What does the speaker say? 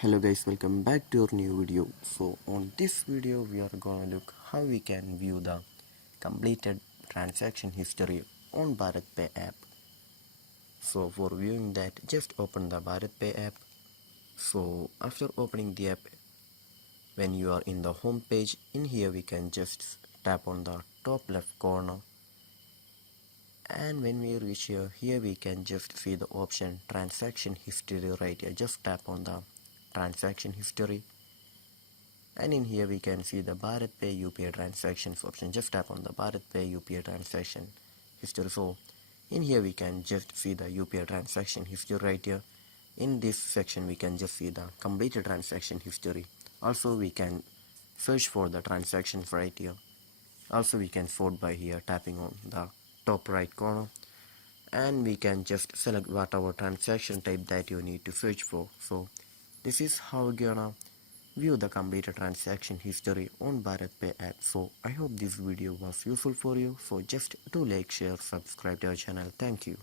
Hello guys, welcome back to our new video. So on this video we are gonna look how we can view the completed transaction history on BharatPe app. So for viewing that, just open the BharatPe app. So after opening the app, when you are in the home page, in here we can just tap on the top left corner, and when we reach here we can just see the option transaction history right here. Just tap on the transaction history, and in here we can see the BharatPe UPI transactions option. Just tap on the BharatPe UPI transaction history. So in here we can just see the UPI transaction history right here. In this section we can just see the completed transaction history. Also we can search for the transactions right here. Also we can sort by here tapping on the top right corner, and we can just select whatever transaction type that you need to search for. So this is how we're gonna view the completed transaction history on BharatPe app. So I hope this video was useful for you. So just do like, share, subscribe to our channel. Thank you.